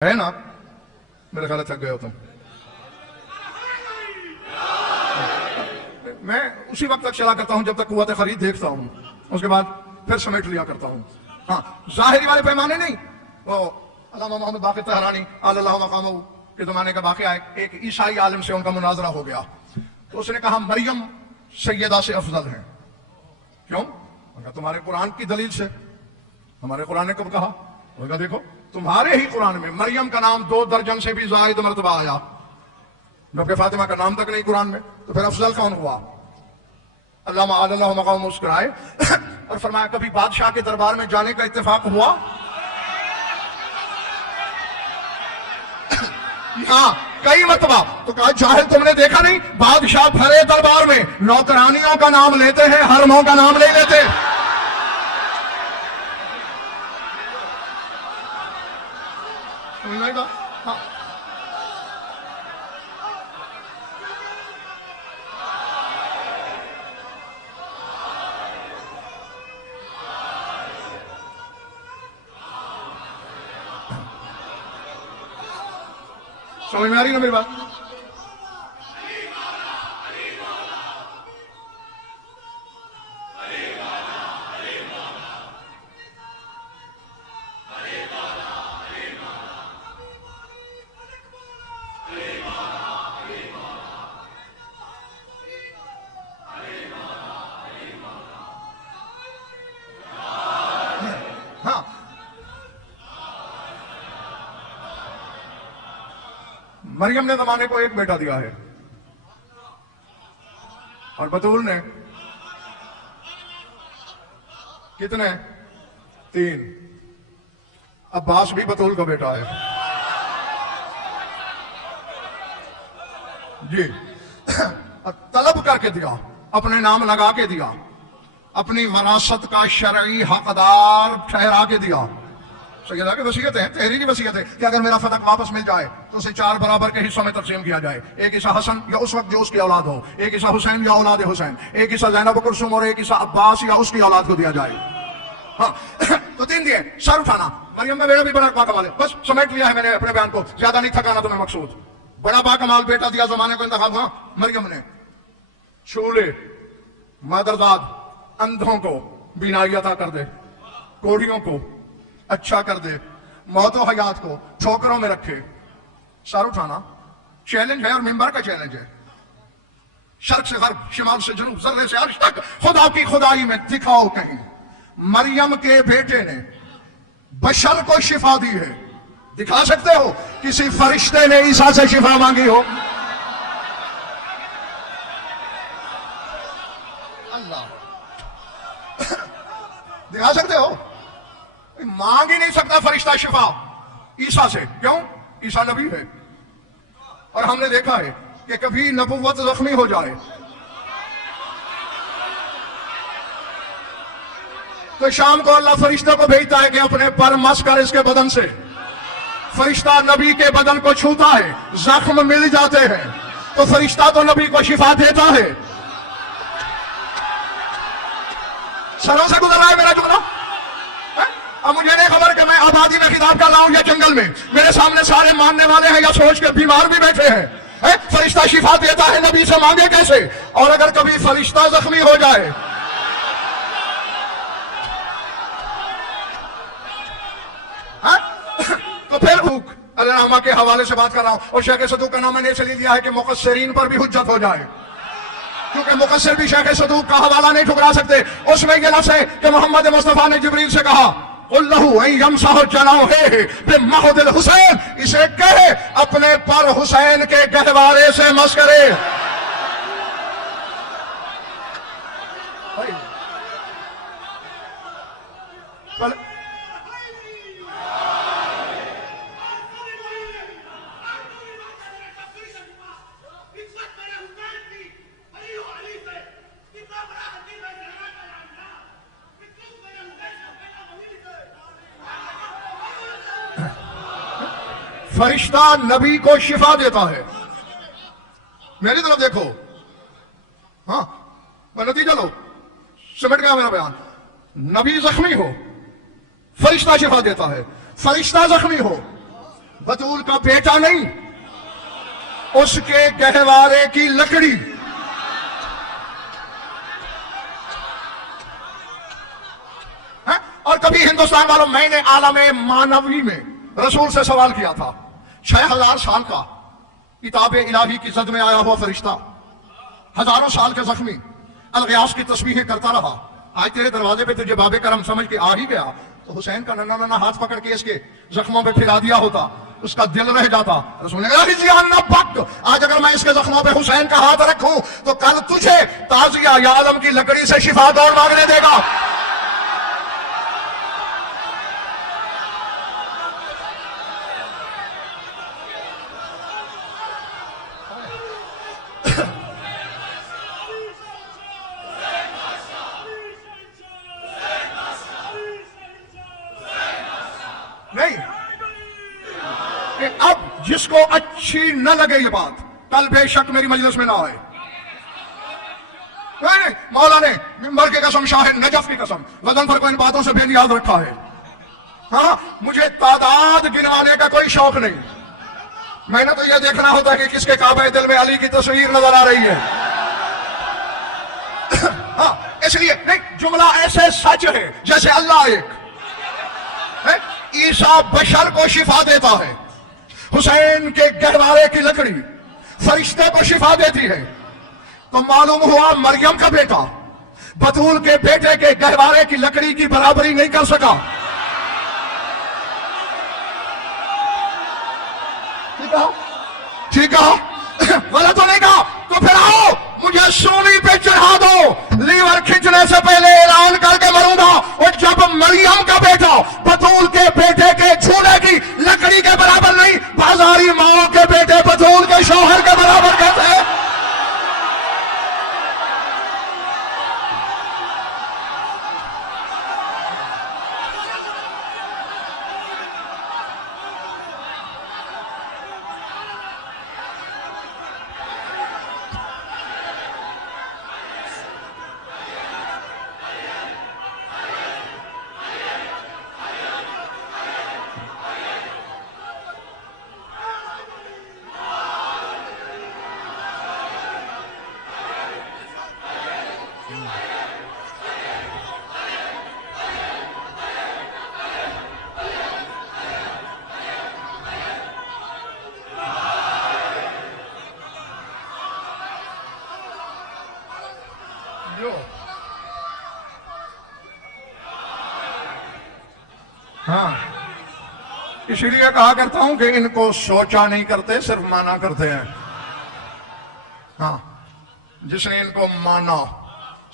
ہے نا؟ میرے خیال تھک گئے ہو تم. میں اسی وقت تک چلا کرتا ہوں جب تک قوت خرید دیکھتا ہوں، اس کے بعد پھر سمیٹ لیا کرتا ہوں. ہاں، ظاہری والے پیمانے نہیں. وہ علامہ محمد باقر طہرانی اللہ مقامہ کے زمانے کا واقعہ ہے. ایک عیسائی عالم سے ان کا مناظرہ ہو گیا تو اس نے کہا مریم سیدہ سے افضل ہیں. کیوں؟ تمہارے قرآن کی دلیل سے. ہمارے قرآن نے کب کہا؟ دیکھو تمہارے ہی قرآن میں مریم کا نام 2 درجن سے بھی زائد مرتبہ آیا، جبکہ فاطمہ کا نام تک نہیں قرآن میں، تو پھر افضل کون ہوا؟ علامہ اللہ مقام مسکرائے اور فرمایا کبھی بادشاہ کے دربار میں جانے کا اتفاق ہوا؟ ہاں کئی مرتبہ. تو کہا جاہل تم نے دیکھا نہیں؟ بادشاہ بھرے دربار میں نوکرانیوں کا نام لیتے ہیں، حرموں کا نام نہیں لیتے. ہاں. سمجھ میں آ رہی نا میری بات؟ ہاں مریم نے زمانے کو ایک بیٹا دیا ہے اور بطول نے کتنے؟ 3. عباس بھی بطول کا بیٹا ہے. جی طلب کر کے دیا، اپنے نام لگا کے دیا، اپنی وراثت کا شرعی حقدار ٹھہرا کے دیا. سیدہ کی وصیت ہے، تحریری وصیت ہے کہ اگر میرا فتق واپس مل جائے تو اسے 4 برابر کے حصوں میں تقسیم کیا جائے. ایک حصہ حسن یا اس وقت جو اس کی اولاد ہو، ایک حصہ حسین یا اولاد حسین، ایک حصہ زینب و کلثوم اور ایک حصہ عباس یا اس کی اولاد کو دیا جائے. ہاں تو 3 دیے. سر اٹھانا. مریم کا بیٹا بھی بڑا باکمال ہے. بس سمیٹ لیا ہے میں نے اپنے بیان کو، زیادہ نہیں تھکانا تمہیں مقصود. بڑا باکمال بیٹا دیا، زمانے کو انتخاب ہوا. مریم نے چولہے مادرزاد اندھوں کو بینائی عطا کر دے، کوڑیوں کو اچھا کر دے، موت و حیات کو ٹھوکروں میں رکھے. سر اٹھانا چیلنج ہے اور منبر کا چیلنج ہے. شرق سے غرب، شمال سے جنوب، ذرے سے عرش تک خدا کی خدائی میں دکھاؤ کہیں مریم کے بیٹے نے بشر کو شفا دی ہے. دکھا سکتے ہو کسی فرشتے نے عیسیٰ سے شفا مانگی ہو؟ اللہ دکھا سکتے ہو؟ مانگ ہی نہیں سکتا فرشتہ شفا عیسیٰ سے. کیوں؟ عیسیٰ نبی ہے. اور ہم نے دیکھا ہے کہ کبھی نبوت زخمی ہو جائے تو شام کو اللہ فرشتہ کو بھیجتا ہے کہ اپنے پر مس کر اس کے بدن سے. فرشتہ نبی کے بدن کو چھوتا ہے، زخم مل جاتے ہیں تو فرشتہ تو نبی کو شفا دیتا ہے. سروں سے گزر رہا ہے میرا جملہ. اب مجھے نہیں خبر کہ میں آبادی میں خطاب کر رہا ہوں یا جنگل میں. میرے سامنے سارے ماننے والے ہیں یا سوچ کے بیمار بھی بیٹھے ہیں. فرشتہ شفا دیتا ہے، نبی سے مانگے کیسے؟ اور اگر کبھی فرشتہ زخمی ہو جائے تو پھر علامہ کے حوالے سے بات کر رہا ہوں. اور شیخ صدوق کا نام میں نے اس لیے لیا ہے کہ مقصرین پر بھی حجت ہو جائے، کیونکہ مقصر بھی شیخ صدوق کا حوالہ نہیں ٹھکرا سکتے. اس میں یہ لفظ ہے کہ محمد مصطفیٰ نے جبریل سے کہا قُلْ لَهُ اَن يَمْسَحُ جَنَاحَيْهِ بِمَحْضِ الْحُسَيْنِ، اسے کہے اپنے پر حسین کے گہوارے سے مس کرے. فرشتہ نبی کو شفا دیتا ہے. میری طرف دیکھو. ہاں نتیجہ لو، سمٹ گیا میرا بیان. نبی زخمی ہو، فرشتہ شفا دیتا ہے. فرشتہ زخمی ہو، बतूल का बेटा नहीं, उसके गहवारे की लकड़ी। है? और कभी हिंदुस्तान वालों, मैंने आलमे मानवी में रसूल से सवाल किया था, 6000 साल का किताब इलाही की जद में आया हुआ फरिश्ता, हजारों साल के जख्मी अलगियास की तस्बीहें करता रहा, आज तेरे दरवाजे पे तुझे बाबे करम समझ के आ ही गया, तो हुसैन का नन्ना नन्ना हाथ पकड़ के इसके जख्मों पे फिरा दिया होता, उसका दिल रह जाता। रसूल ने कहा, आज अगर मैं इसके जख्मों पे हुसैन का हाथ रखूं तो कल तुझे ताजिया या आलम की लकड़ी से शिफा दौड़ मांगने देगा। नहीं, अब जिसको अच्छी न लगे ये बात, कल बेशक मेरी मजलिस में ना आए। नहीं, मौला ने मिंबर की कसम, शाह नजफ की कसम, वजन पर को इन बातों से बेनियाज रखा है। हाँ, मुझे तादाद गिनवाने का कोई शौक नहीं, मैंने तो यह देखना होता है कि किसके काबे दिल में अली की तस्वीर नजर आ रही है। हाँ, इसलिए नहीं, जुमला ऐसे सच है जैसे अल्लाह एक है। ईसा बशर को शिफा देता है, हुसैन के गहवारे की लकड़ी फरिश्ते को शिफा देती है, तो मालूम हुआ मरियम का बेटा बतूल के बेटे के गहवारे की लकड़ी की बराबरी नहीं कर सका। ठीक है, गलत तो नहीं कहा, तो फिर आओ मुझे सूली पे चढ़ा दो, लीवर खींचने से पहले ऐलान करके मरूंगा। और जब मरियम का बेटा बतूल के बेटे के झूले की लकड़ी के बराबर नहीं, बाजारी माओ के बेटे बतूल के शौहर के बराबर कहते हैं। हाँ, इसीलिए कहा करता हूं कि इनको सोचा नहीं करते, सिर्फ माना करते हैं। हाँ, जिसने इनको माना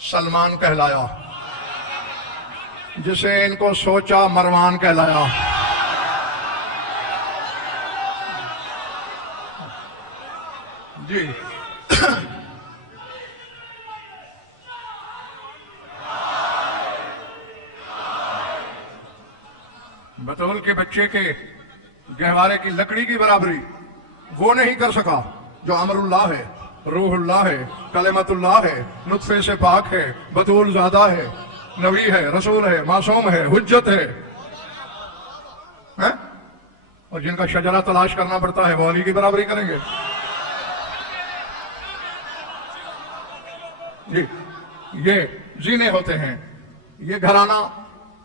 सलमान कहलाया, जिसे इनको सोचा मरवान कहलाया। जी बतौल के बच्चे के गहवारे की लकड़ी की बराबरी वो नहीं कर सका जो अमरुल्लाह है, रूहुल्लाह है, कलेमतुल्लाह है, नुत्फे से पाक है, बतूल ज़ादा है, नबी है, रसूल है, मासूम है, हुज्जत है? और जिनका शजरा तलाश करना पड़ता है वो अली की बराबरी करेंगे? ये जीने होते हैं। ये घराना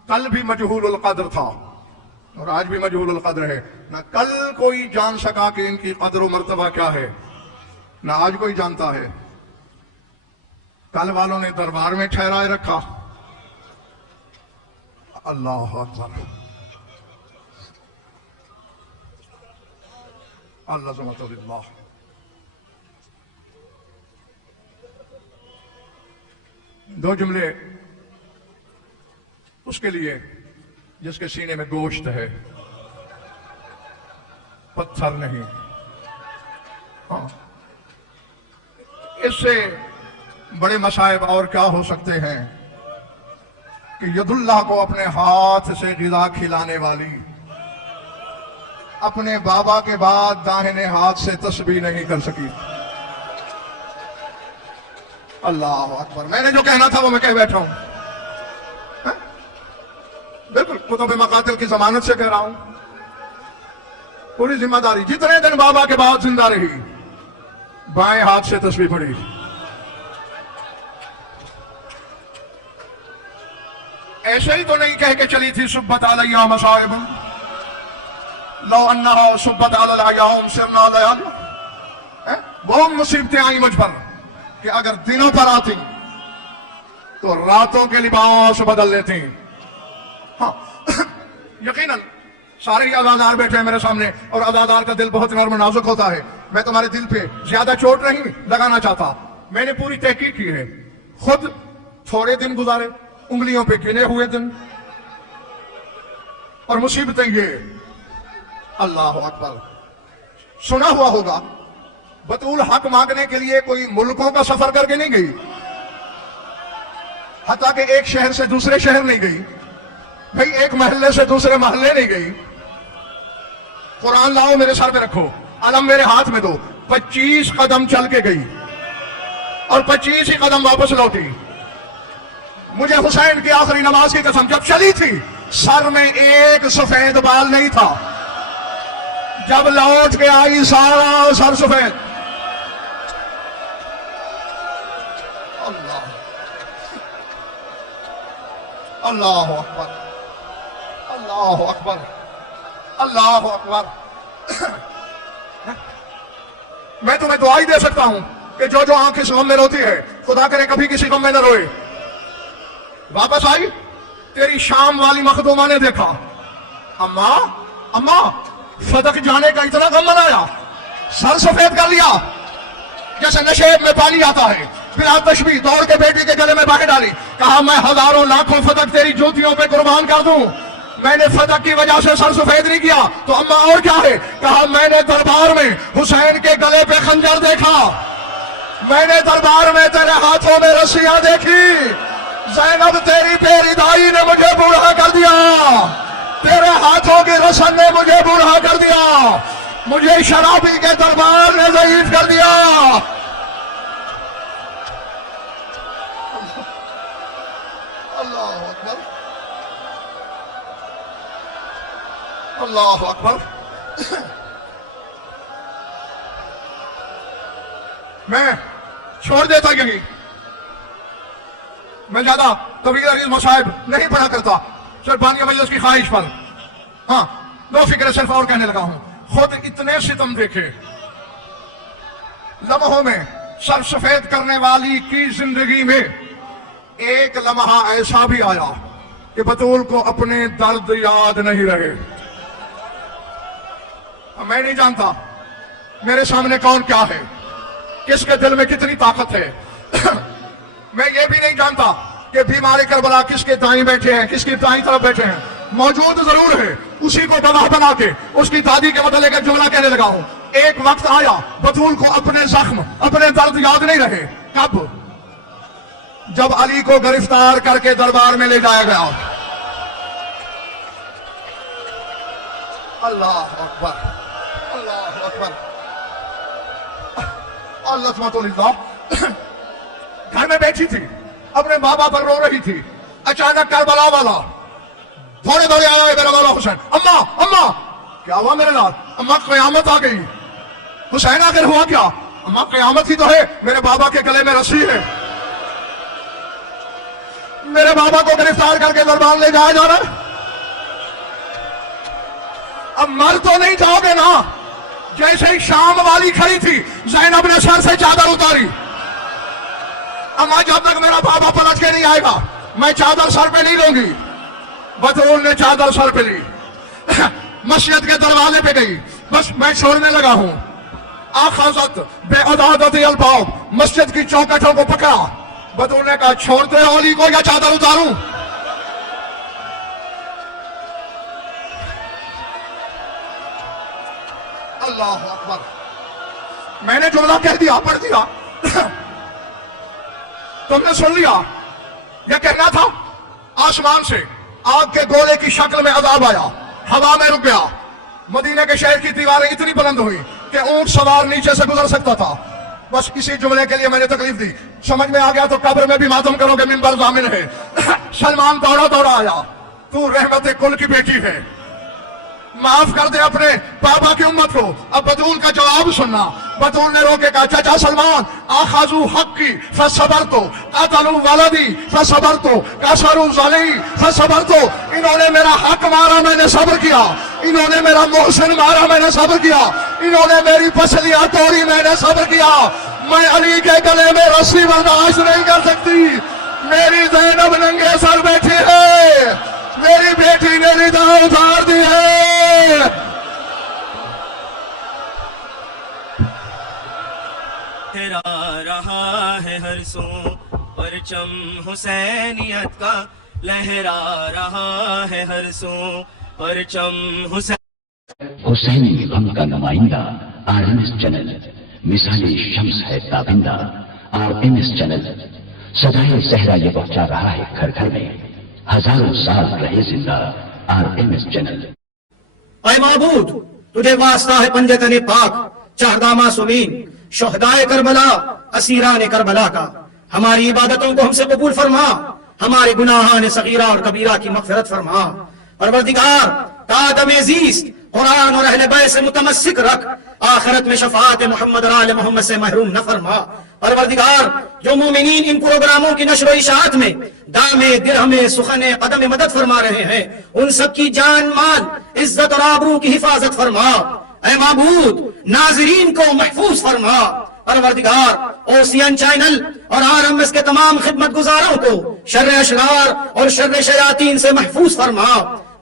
कल भी मजहूलुल कद्र था और आज भी मजहूलुल कद्र है। ना कल कोई जान सका कि इनकी कद्र और मर्तबा क्या है, ना आज कोई जानता है। कल वालों ने दरबार में ठहराए रखा। अल्लाह अकबर, अल्लाह। दो जुमले उसके लिए जिसके सीने में गोश्त है, पत्थर नहीं। हाँ, इससे बड़े मसाइब और क्या हो सकते हैं कि यदुल्लाह को अपने हाथ से गिज़ा खिलाने वाली अपने बाबा के बाद दाहिने हाथ से तस्बीह नहीं कर सकी। अल्लाह अकबर। मैंने जो कहना था वो मैं कह बैठा हूं। बिल्कुल कुतुब मकातिल की जमानत से कह रहा हूं। पूरी जिम्मेदारी। जितने दिन बाबा के बाद जिंदा रही, बाएं हाथ से तस्बीह पड़ी। ऐसे ही तो नहीं कह के चली थी सुब्बत अलैया मसाइब लो अन्नहा सुब्बत अलैया सिरना लयाल। बहुत मुसीबतें आई मुझ पर कि अगर दिनों पर आती तो रातों के लिबास बदल लेती। हाँ यकीनन सारे ही अज़ादार बैठे हैं मेरे सामने, और अज़ादार का दिल बहुत नर्म नाजुक होता है। मैं तुम्हारे दिल पे ज्यादा चोट नहीं लगाना चाहता। मैंने पूरी तहकीक की है, खुद थोड़े दिन गुजारे, उंगलियों पे गिने हुए दिन, और मुसीबतें ये। अल्लाह अकबर। सुना हुआ होगा बतूल हक मांगने के लिए कोई मुल्कों का सफर करके नहीं गई, हत्ता कि एक शहर से दूसरे शहर नहीं गई, भाई एक महल्ले से दूसरे महल्ले नहीं गई। कुरान लाओ मेरे सर पे रखो, अलम मेरे हाथ में दो। 25 कदम चल के गई और 25 ही कदम वापस लौटी। मुझे हुसैन की आखिरी नमाज की कसम, जब चली थी सर में एक सफेद बाल नहीं था, जब लौट के आई सारा सर सफेद। अल्लाह अल्लाह अकबर, अल्लाह अकबर, अल्लाह अकबर। मैं तुम्हें दुआ ही दे सकता हूं कि जो जो आंख इस गम में रोती है, खुदा करे कभी किसी गम में न रोए। वापस आई, तेरी शाम वाली मखदूमा ने देखा, अम्मा अम्मा फदक जाने का इतना गम मनाया, सर सफेद कर लिया जैसे नशेब में पानी आता है। फिर तशबीह दौड़ के बेटी के गले में बाहें डाली, कहा मैं हजारों लाखों फदक तेरी जूतियों पे कुर्बान कर दूं, मैंने फदक की वजह से सर सफेद नहीं किया। तो अम्मा और क्या है? कहा मैंने दरबार में हुसैन के गले पे खंजर देखा, मैंने दरबार में तेरे हाथों में रस्सियां देखी, ज़ैनब तेरी बेरिदाई ने मुझे बूढ़ा कर दिया, तेरे हाथों की रस्म ने मुझे बूढ़ा कर दिया, मुझे शराबी के दरबार ने ज़ईफ कर दिया। अल्लाह अकबर, अल्लाह अकबर। मैं छोड़ देता यही, मैं ज्यादा तवील अरीज मसाइब नहीं पढ़ा करता, सिर्फ बानिया मजलिस की ख्वाहिश पर। हाँ दो फिक्र सिर्फ और कहने लगा हूं। खुद इतने सितम देखे, लम्हों में सर सफेद करने वाली की जिंदगी में एक लम्हा ऐसा भी आया कि बतूल को अपने दर्द याद नहीं रहे। मैं नहीं जानता मेरे सामने कौन क्या है, किसके दिल में कितनी ताकत है। मैं ये भी नहीं जानता कि बीमारी करबला किसके दाईं बैठे हैं, किसकी दाईं तरफ बैठे हैं। मौजूद जरूर है, उसी को गवाह बना के उसकी दादी के मतलब एक जुमला कहने लगा हूं। एक वक्त आया बतूल को अपने जख्म, अपने दर्द याद नहीं रहे। कब? जब अली को गिरफ्तार करके दरबार में ले जाया गया। अल्लाह अकबर, अल्लाह अकबर, अल्लाह। घर में बैठी थी, अपने बाबा पर रो रही थी। अचानक करबला वाला थोड़े दौड़े आया है मेरा मौला हुसैन। अम्मा अम्मा, क्या हुआ मेरे लाल? अम्मा कयामत आ गई। हुसैन आखिर हुआ क्या? अम्मा कयामत ही तो है, मेरे बाबा के गले में रस्सी है, मेरे बाबा को गिरफ्तार करके दरबार ले जाया जा रहा है। अब मर तो नहीं जाओगे ना? जैसे ही शाम वाली खड़ी थी, ज़ैनब ने सर से चादर उतारी। अम्मा जब तक मेरा बाबा पलट के नहीं आएगा मैं चादर सर पे नहीं लूंगी। बतूल ने चादर सर पे ली, मस्जिद के दरवाजे पे गई, बस मैं छोड़ने लगा हूं। आखाजत बेअदादत अलबाब, मस्जिद की चौखटों को पकड़ा। बतूल ने कहा छोड़ते हो अली को या चादर उतारूं? अल्लाह अकबर। मैंने जुमला कह दिया, पढ़ दिया, तुमने सुन लिया। यह कहना था आसमान से आग के गोले की शक्ल में अजाब आया, हवा में रुक गया। मदीने के शहर की दीवारें इतनी बुलंद हुई कि ऊंट सवार नीचे से गुजर सकता था। बस इसी जुमले के लिए मैंने तकलीफ दी। समझ में आ गया तो कब्र में भी मातम करोगे, मिंबर जामिन है। सलमान दौड़ा दौड़ा आया, तू रहमत कुल की बेटी है। माफ कर दे अपने पापा की उम्मत को। अब बतूल का जवाब सुनना। बतूल ने रोके कहा, चाचा सलमान, आखाजू हक की फसबर तो, कातलू वालदी फसबर तो, कासरू ज़ाली फसबर तो। इन्होंने मेरा हक मारा, मैंने सब्र किया। इन्होंने मेरा मोहसिन मारा, मैंने सब्र किया। इन्होंने मेरी पसलियां तोड़ी, मैंने सब्र किया। मैं अली के गले में रस्सी बर्दाश्त नहीं कर सकती। मेरी ज़ैनब नंगे सर बैठी है, मेरी बेटी ने निदा उतार दी है। लहरा रहा है हर सू परचम हुसैनियत का, लहरा रहा है हर सू परचम हुसैनी गम का नुमाइंदा RMS चैनल, मिसाली शम्स है ताबिंदा। RMS चैनल सदाए सहरा ये पहुंचा रहा है घर घर में, हजारों साल रहे जिंदा RMS चैनल। ऐ माबूद, तुझे वास्ता है पंजतन पाक, चाहदा मासूमीन, शोहदाए करबला, असीरान करबला का। हमारी इबादतों को हमसे कबूल फरमा, हमारे गुनाहान सगीरा और कबीरा की मगफिरत फरमा। परवरदिगार, तादम अजीज कुरान और अहले बैत से मुतमस्सिक रख, आखिरत में शफाअत मोहम्मद और आले मोहम्मद से महरूम न फरमा। परवरदिगार, जो मोमिनीन इन प्रोग्रामों की नशर इशाअत में दामे दिरहमे सुखने कदम मदद फरमा रहे हैं, उन सब की जान माल इज्जत और आबरू की हिफाजत फरमा। ऐ माबूद, नाजरीन को महफूज फरमा। परवरदिगार, ओसियन चैनल और RMS के तमाम खिदमत गुजारों को शर्र अशरार और शर्र शयातीन से महफूज फरमा।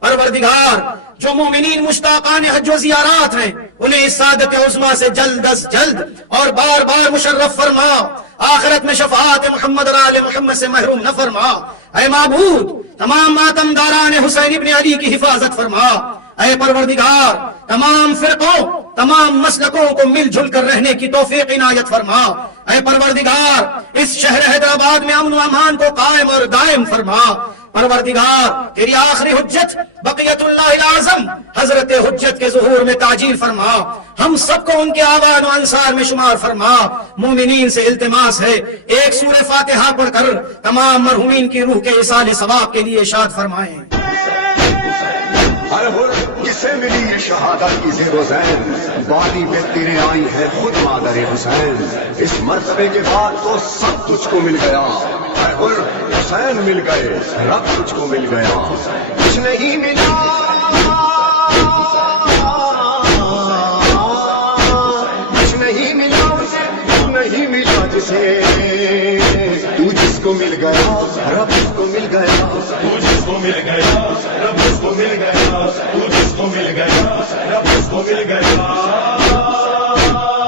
परवरदिगार, जो मोमिनीन मुश्ताकान हज व ज़ियारात हैं, उन्हें इस सादत उज़्मा से जल्द अज जल्द और बार बार मुशर्रफ फरमा। आखिरत में शफाअत मोहम्मद और आले मोहम्मद से महरूम न फरमा। ऐ माबूद, तमाम मातमदारान हुसैन इब्न अली की हिफाजत फरमा। ऐ परवरदिगार, तमाम फिरकों, तमाम मसलकों को मिलजुल कर रहने की तौफीक इनायत फरमा। ऐ परवरदिगार, इस शहर हैदराबाद में अमन व अमान को कायम और दायम फरमा। परवरदिगार, तेरी आखिरी हुज्जत बक़ियतुल्लाहिल आज़म हजरत हुज्जत के ज़ुहूर में ताजील फरमा। हम सबको उनके आवान व अंसार में शुमार फरमा। मोमिनीन से इल्तिमास है, एक सूरह फातिहा पढ़कर तमाम मरहुमीन की रूह के इसाले सवाब के लिए इरशाद फरमाएं। किसे मिली ये शहादत की ज़ेरो ज़ैन, वादी पे तेरे आई है खुद मादर हुसैन। इस मर्तबे के बाद तो सब तुझको मिल गया, हुसैन मिल गए, रब तुझको मिल गया। कुछ नहीं मिला, कुछ नहीं मिला उसे, नहीं मिला जिसे तू जिसको मिल गया, रब तुझको मिल गया। तू जिसको मिल गया, रब तुझको मिल गया। तू जिसको मिल गया, रब तुझको मिल गया।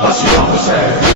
बस या हुसैन।